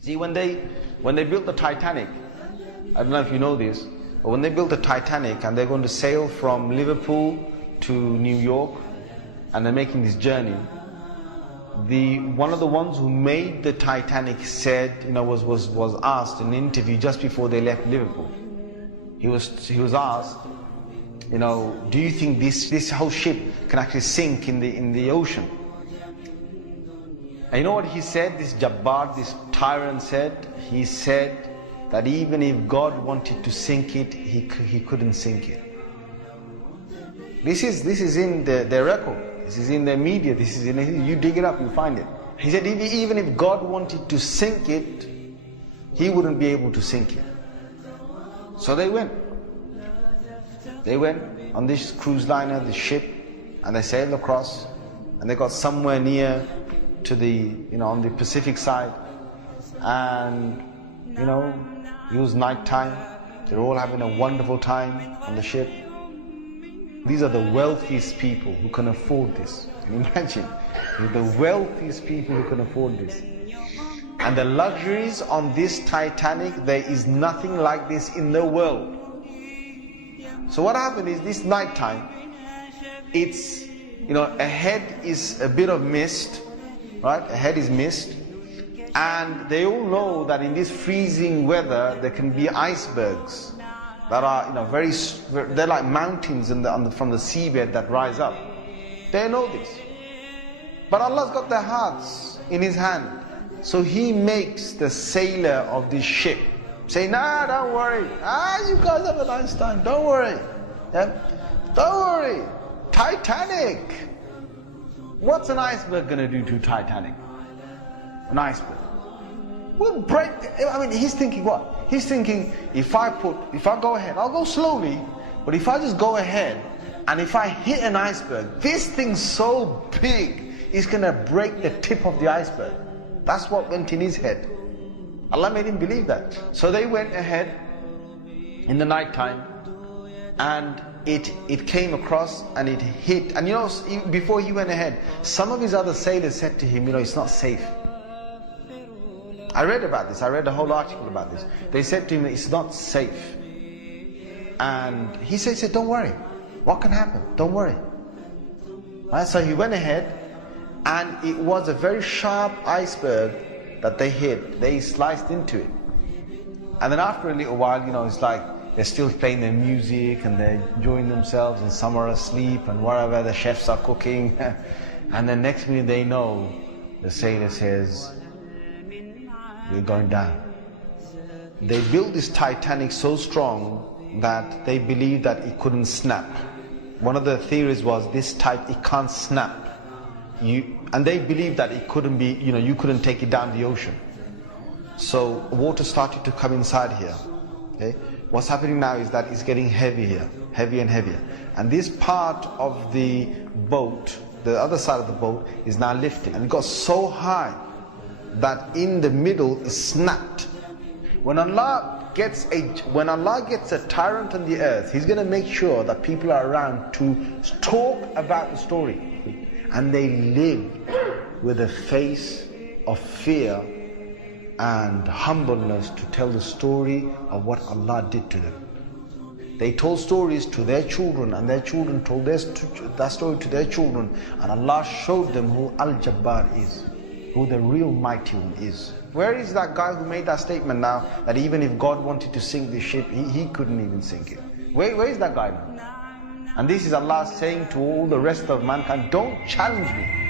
See, when they built the Titanic, I don't know if you know this, but when they built the Titanic and they're going to sail from Liverpool to New York, and they're making this journey, one of the ones who made the Titanic said, was asked in an interview just before they left Liverpool. He was asked, do you think this whole ship can actually sink in the ocean? And you know what he said? This Jabbar, this tyrant said. He said that even if God wanted to sink it, he couldn't sink it. This is in their record. This is in the media. This is you dig it up, you find it. He said even if God wanted to sink it, he wouldn't be able to sink it. So they went. They went on this cruise liner, this ship, and they sailed across, and they got somewhere near to on the Pacific side, and it was night time. They're all having a wonderful time on the ship. These are the wealthiest people who can afford this. Can you imagine? They're the wealthiest people who can afford this. And the luxuries on this Titanic, there is nothing like this in the world. So what happened is, this night time, it's, ahead is a bit of mist, right? Ahead is mist. And they all know that in this freezing weather, there can be icebergs that are, they're like mountains from the seabed that rise up. They know this. But Allah's got their hearts in His hand. So He makes the sailor of this ship say, nah, don't worry. You guys have a nice time. Don't worry. Yeah? Don't worry. Titanic. What's an iceberg going to do to Titanic? An iceberg. We'll break. He's thinking what? He's thinking, if I go ahead, I'll go slowly, but if I just go ahead, and if I hit an iceberg, this thing's so big, it's going to break the tip of the iceberg. That's what went in his head. Allah made him believe that. So they went ahead in the night time, and it came across and it hit. And before he went ahead, some of his other sailors said to him, it's not safe. I read about this. I read a whole article about this. They said to him, it's not safe. And he said, don't worry. What can happen? Don't worry. Right? So he went ahead, and it was a very sharp iceberg that they hit. They sliced into it. And then after a little while, it's like they're still playing their music and they're enjoying themselves, and some are asleep and whatever, the chefs are cooking. And then next minute they know, the sailor says, we're going down. They built this Titanic so strong that they believed that it couldn't snap. One of the theories was it can't snap. And they believed that it couldn't be, you couldn't take it down the ocean. So water started to come inside here. Okay? What's happening now is that it's getting heavy here, heavier and heavier. And this part of the boat, the other side of the boat, is now lifting. And it got so high that in the middle is snapped. When Allah gets a tyrant on the earth, He's going to make sure that people are around to talk about the story. And they live with a face of fear and humbleness to tell the story of what Allah did to them. They told stories to their children, and their children told that story to their children, and Allah showed them who Al-Jabbar is, who the real mighty one is. Where is that guy who made that statement now, that even if God wanted to sink the ship, he couldn't even sink it? Where is that guy now? And this is Allah saying to all the rest of mankind, don't challenge me.